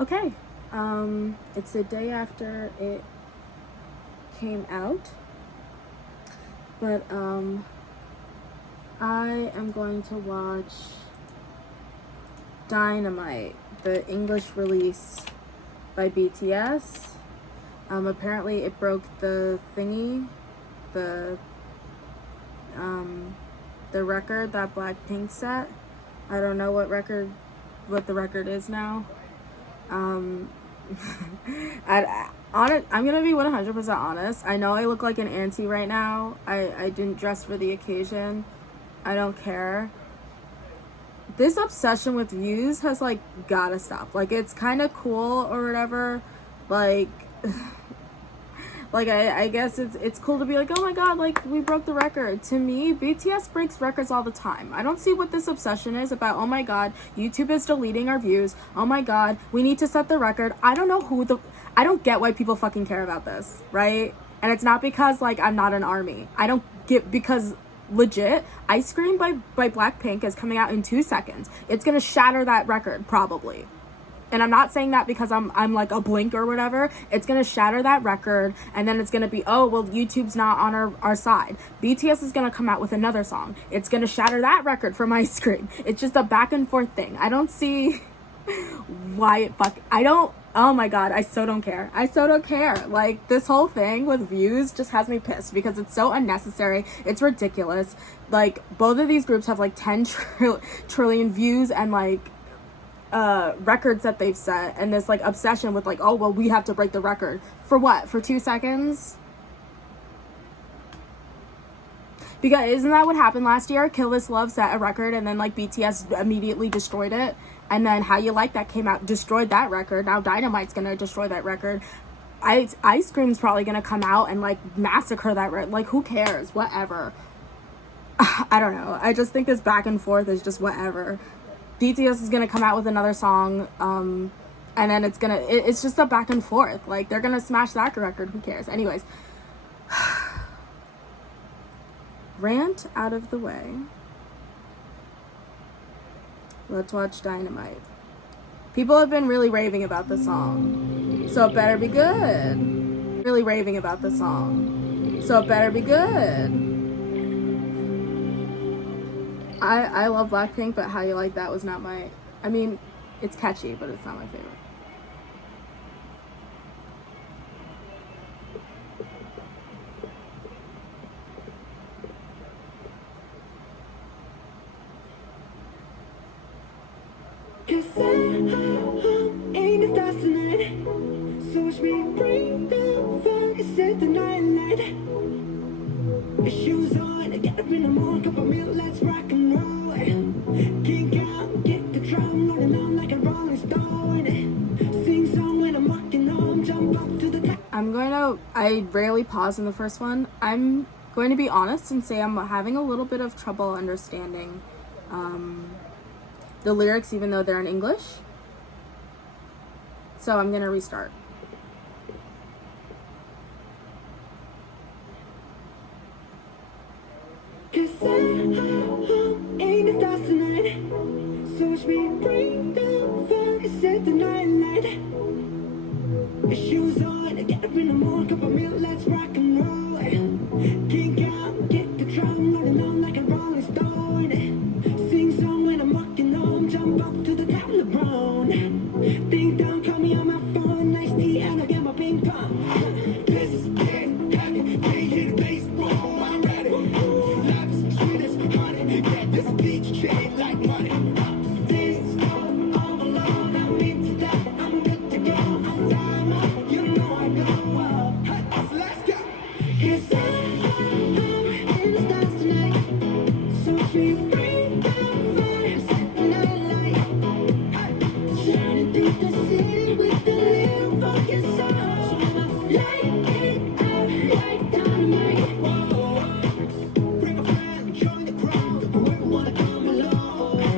Okay, it's the day after it came out, but I am going to watch DYNAMITE, the English release by BTS. Apparently it broke the thingy, the record that BLACKPINK set. I don't know what the record is now. I'm gonna be 100% honest. I know I look like an auntie right now. I didn't dress for the occasion. I don't care. This obsession with views has like gotta stop. Like, it's kind of cool or whatever. Like I guess it's cool to be like, oh my god, like, we broke the record. To me, BTS breaks records all the time. I don't see what this obsession is about. Oh my god, YouTube is deleting our views. Oh my god, we need to set the record. I don't get why people fucking care about this, right? And it's not because, like, I'm not an ARMY. I don't get, because legit, Ice Cream by BLACKPINK is coming out in 2 seconds. It's gonna shatter that record, probably. And I'm not saying that because I'm like a Blink or whatever. It's gonna shatter that record, and then it's gonna be, oh well, YouTube's not on our side. BTS is gonna come out with another song. It's gonna shatter that record from Ice Cream. It's just a back and forth thing. I don't see why oh my god, I so don't care. Like, this whole thing with views just has me pissed because it's so unnecessary. It's ridiculous. Like, both of these groups have like 10 trillion views and like records that they've set, and this like obsession with like, oh well, we have to break the record. For what? For 2 seconds? Because isn't that what happened last year? Kill This Love set a record, and then like BTS immediately destroyed it, and then How You Like That came out, destroyed that record. Now Dynamite's gonna destroy that record. Ice Cream's probably gonna come out and like massacre that record. Like, who cares? Whatever. I don't know. I just think this back and forth is just whatever. BTS is gonna come out with another song, and then it's just a back and forth. Like, they're gonna smash that record. Who cares? Anyways, rant out of the way. Let's watch DYNAMITE. People have been really raving about the song, so it better be good. Really raving about the song, so it better be good. I love BLACKPINK, but How You Like That was not my... I mean, it's catchy, but it's not my favorite. Shoes on, get up in the morning, cup of milk, let's rock and roll. Kick out, get the drum, rolling on like a rolling stone. Sing song when I'm walking home, jump up to the top. I rarely pause in the first one. I'm going to be honest and say I'm having a little bit of trouble understanding the lyrics, even though they're in English. So I'm going to restart. Cause I'm in the stars tonight. So watch me bring the fire, set the night light. Shoes on, get up in the morning, cup of milk, let's rock and roll. Kick out, get the drum, rolling on like a rolling stone. Sing song when I'm walking home, jump up to the top of the brown. Ding dong, call me on my phone, nice tea, and I get my ping pong. This is getting heavy, can't hit the bass, boom, I'm ready.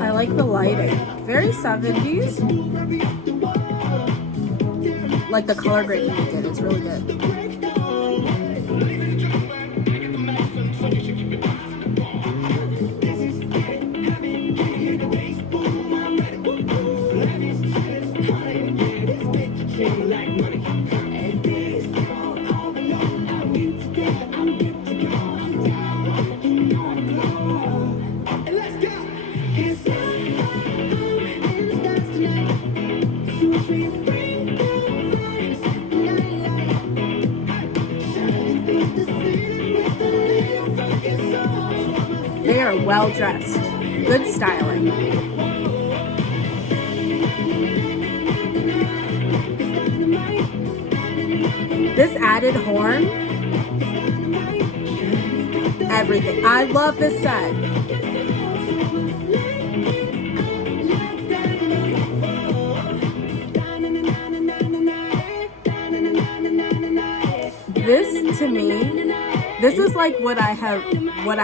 I like the lighting. Very 70s. Like the color grading they did. It's really good. This bitch treat like money. And this all alone. I'm good to death, I'm good to go. I'm down, you know I'm glow. And let's go. 'Cause I'm in the stars tonight. So much we bring the fire, set the night light. Shining through the city with a little fucking soul. They are well dressed. Good styling. This added horn, everything. I love this set. This, to me, this is like what I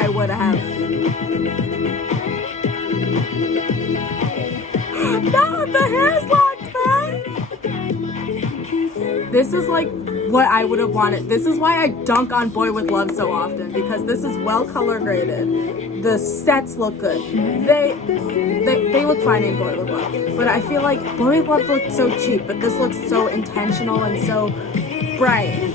would have. No, the hair's locked back. This is like what I would have wanted. This is why I dunk on Boy With Love so often, because this is well color graded. The sets look good. They look fine in Boy With Love, but I feel like Boy With Love looked so cheap, but this looks so intentional and so bright.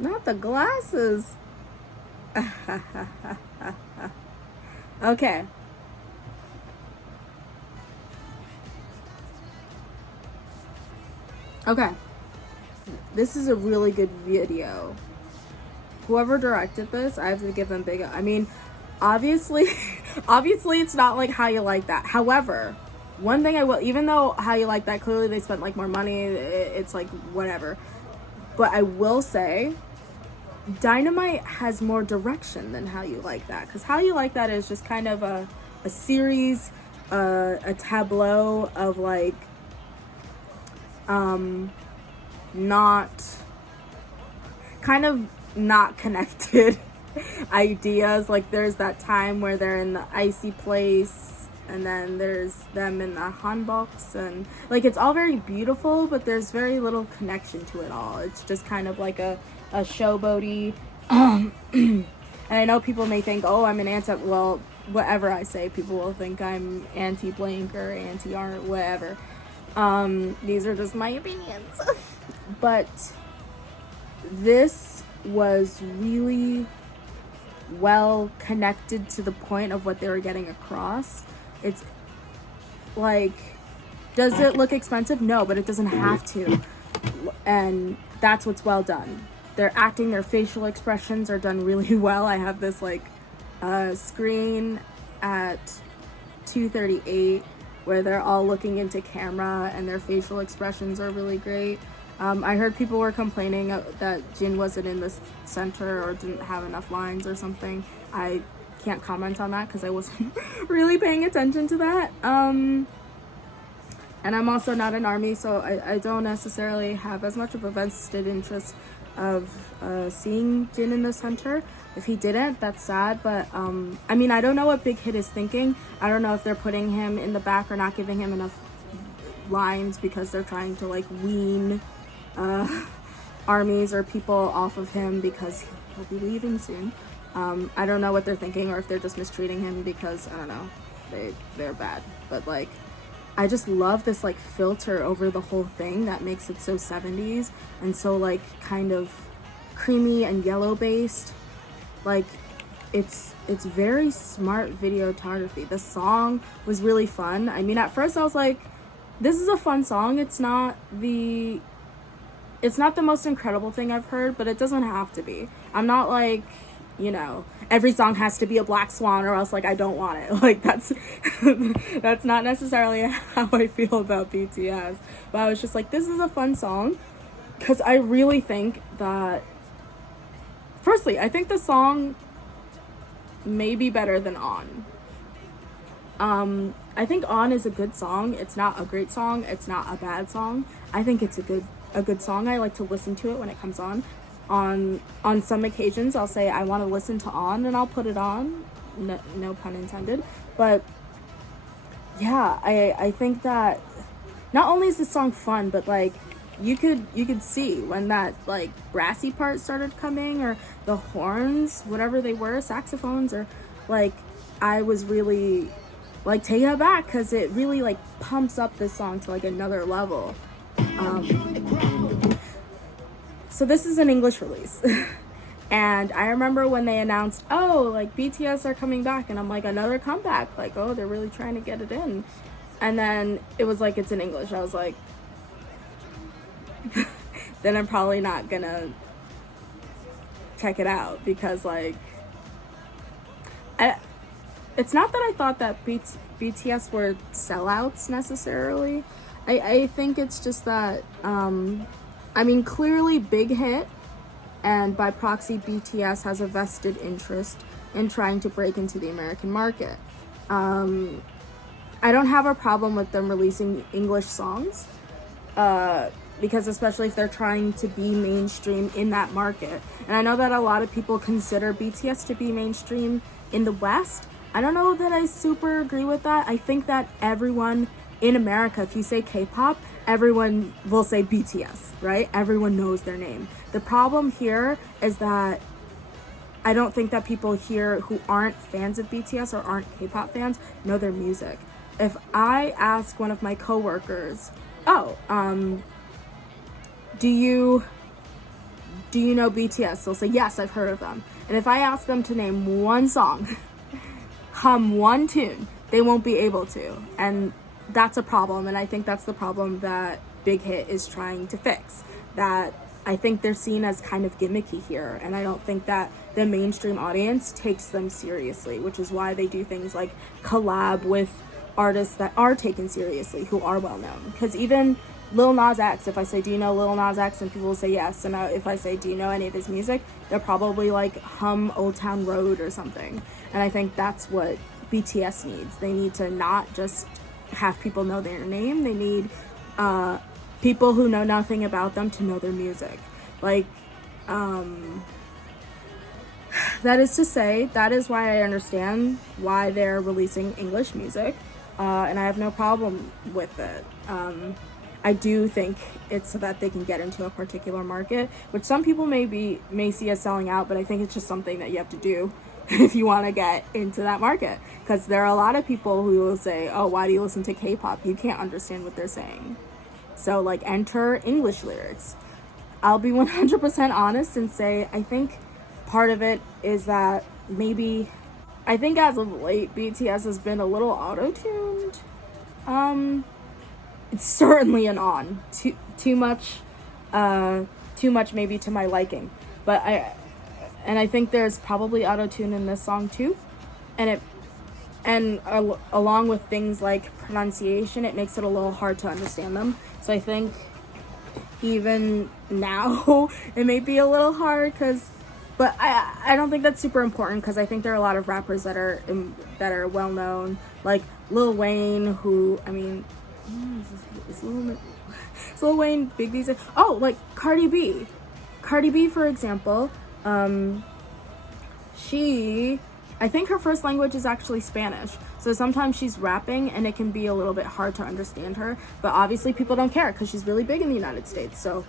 Not the glasses. Okay. Okay. This is a really good video. Whoever directed this, I have to give them big. I mean, obviously it's not like How You Like That. However, one thing I will, even though How You Like That, clearly they spent like more money, it's like whatever. But I will say, DYNAMITE has more direction than How You Like That, because How You Like That is just kind of a series, a tableau of like not connected ideas. Like there's that time where they're in the icy place, and then there's them in the hanboks, and like it's all very beautiful, but there's very little connection to it all. It's just kind of like a showboaty. And I know people may think, oh, I'm an anti, well, whatever I say, people will think I'm anti-blank or anti-art, whatever. These are just my opinions. But this was really well connected to the point of what they were getting across. It's like, does it look expensive? No, but it doesn't have to. And that's what's well done. Their acting, their facial expressions are done really well. I have this like screen at 2:38 where they're all looking into camera and their facial expressions are really great. I heard people were complaining that Jin wasn't in the center or didn't have enough lines or something. I can't comment on that because I wasn't really paying attention to that. And I'm also not an ARMY, so I don't necessarily have as much of a vested interest of seeing Jin in the center. If he didn't, that's sad, but I mean, I don't know what Big Hit is thinking. I don't know if they're putting him in the back or not giving him enough lines because they're trying to like wean armies or people off of him because he'll be leaving soon. I don't know what they're thinking, or if they're just mistreating him because, I don't know, they're bad. But like, I just love this like filter over the whole thing that makes it so 70s and so like kind of creamy and yellow based. Like it's very smart videography. The song was really fun. I mean, at first I was like, this is a fun song. It's not the most incredible thing I've heard, but it doesn't have to be. I'm not like, you know, every song has to be a Black Swan or else like I don't want it. Like that's that's not necessarily how I feel about BTS. But I was just like, this is a fun song because I really think that, firstly, I think the song may be better than On. I think On is a good song. It's not a great song. It's not a bad song. I think it's a good song. I like to listen to it when it comes on. On some occasions, I'll say I want to listen to On, and I'll put it on. No pun intended. But yeah, I think that not only is the song fun, but like you could see when that like brassy part started coming, or the horns, whatever they were, saxophones, or like I was really like taken aback because it really like pumps up this song to like another level. So this is an English release. And I remember when they announced, oh, like BTS are coming back, and I'm like, another comeback, like, oh, they're really trying to get it in. And then it was like, it's in English. I was like, then I'm probably not gonna check it out, because like it's not that I thought that BTS were sellouts necessarily. I think it's just that I mean, clearly Big Hit, and by proxy BTS has a vested interest in trying to break into the American market. I don't have a problem with them releasing English songs, because especially if they're trying to be mainstream in that market. And I know that a lot of people consider BTS to be mainstream in the West. I don't know that I super agree with that. I think that everyone in America, if you say K-pop, everyone will say BTS, right? Everyone knows their name. The problem here is that I don't think that people here who aren't fans of BTS or aren't K-pop fans know their music. If I ask one of my coworkers, oh, do you know BTS? They'll say, yes, I've heard of them. And if I ask them to name one song, hum one tune, they won't be able to. And that's a problem, and I think that's the problem that Big Hit is trying to fix. That I think they're seen as kind of gimmicky here, and I don't think that the mainstream audience takes them seriously, which is why they do things like collab with artists that are taken seriously, who are well known. Because even Lil Nas X, if I say, do you know Lil Nas X? And people will say yes, and if I say, do you know any of his music? They'll probably like hum Old Town Road or something. And I think that's what BTS needs. They need to not just have people know their name. They need people who know nothing about them to know their music. Like, that is to say, that is why I understand why they're releasing English music, and I have no problem with it. I do think it's so that they can get into a particular market, which some people may see as selling out, but I think it's just something that you have to do if you want to get into that market. Because there are a lot of people who will say, oh, why do you listen to K-pop? You can't understand what they're saying. So, like, enter English lyrics. I'll be 100% honest and say I think part of it is that maybe, I think as of late, BTS has been a little auto-tuned. It's certainly an on. Too much maybe to my liking. But I think there's probably auto-tune in this song too. And along with things like pronunciation, it makes it a little hard to understand them. So I think even now it may be a little hard, but I don't think that's super important, because I think there are a lot of rappers that are well known, like Lil Wayne, who, I mean, is Lil Wayne big these days? Oh, like Cardi B, for example. I think her first language is actually Spanish. So sometimes she's rapping and it can be a little bit hard to understand her. But obviously people don't care because she's really big in the United States. So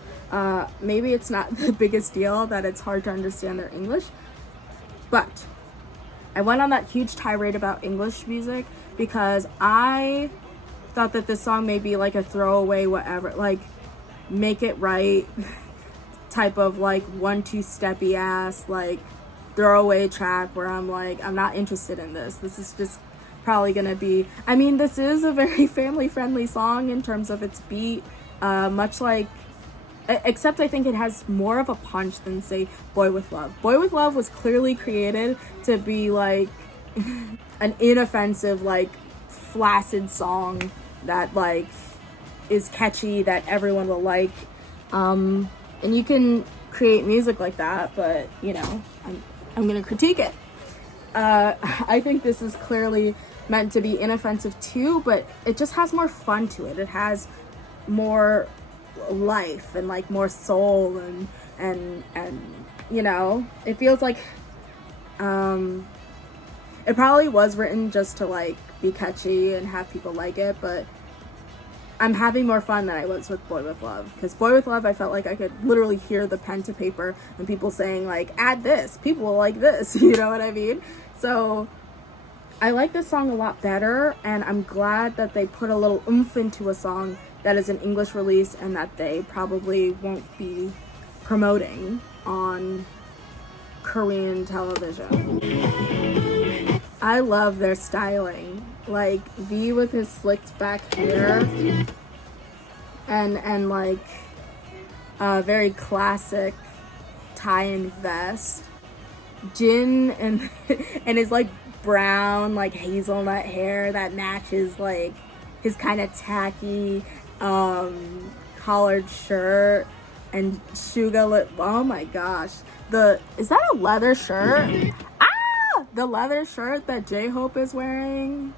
maybe it's not the biggest deal that it's hard to understand their English. But I went on that huge tirade about English music because I thought that this song may be like a throwaway whatever, like make it right type of like 1-2 steppy ass like throwaway track where I'm like, I'm not interested in this. This is just probably gonna be, I mean, this is a very family friendly song in terms of its beat, much like, except I think it has more of a punch than say Boy With Love. Boy With Love was clearly created to be like an inoffensive, like flaccid song that like is catchy, that everyone will like, and you can create music like that, but you know, I'm gonna critique it. I think this is clearly meant to be inoffensive too, but it just has more fun to it. It has more life and like more soul and you know, it feels like it probably was written just to like be catchy and have people like it, but I'm having more fun than I was with Boy With Love, because Boy With Love, I felt like I could literally hear the pen to paper and people saying like, add this, people will like this, you know what I mean? So I like this song a lot better, and I'm glad that they put a little oomph into a song that is an English release and that they probably won't be promoting on Korean television. I love their styling. Like V with his slicked back hair and like a very classic tie and vest. Jin and and his like brown like hazelnut hair that matches like his kind of tacky collared shirt, and Suga lip. Oh my gosh, is that a leather shirt? The leather shirt that J-Hope is wearing.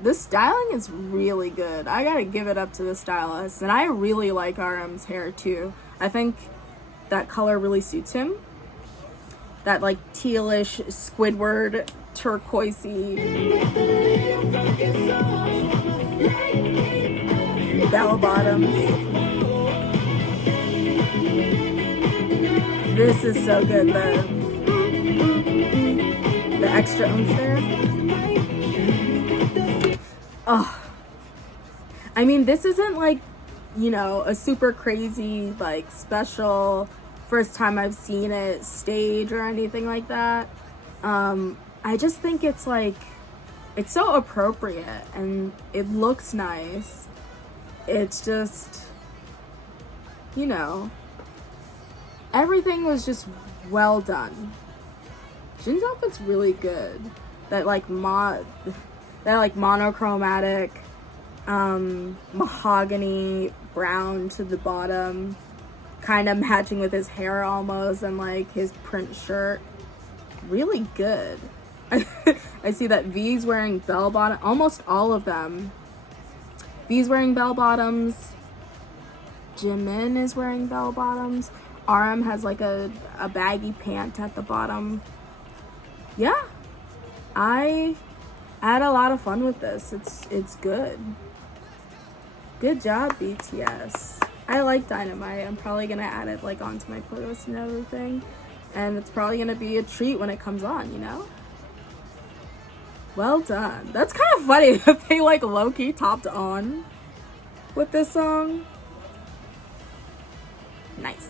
This styling is really good. I gotta give it up to the stylist. And I really like RM's hair too. I think that color really suits him. That like tealish, Squidward, turquoisey bell bottoms. This is so good. The extra oomph there. Oh, I mean, this isn't like, you know, a super crazy, like, special first time I've seen it stage or anything like that. I just think it's like, it's so appropriate and it looks nice. It's just, you know, everything was just well done. Jin's outfit's really good. That like monochromatic mahogany brown to the bottom, kind of matching with his hair almost, and like his print shirt. Really good. I see that V's wearing bell bottom, almost all of them. V's wearing bell bottoms. Jimin is wearing bell bottoms. RM has like a baggy pant at the bottom. Yeah, I had a lot of fun with this. It's good. Good job, BTS. I like Dynamite. I'm probably gonna add it like onto my playlist and everything, and it's probably gonna be a treat when it comes on, you know? Well done. That's kind of funny that they like low-key topped on with this song. Nice.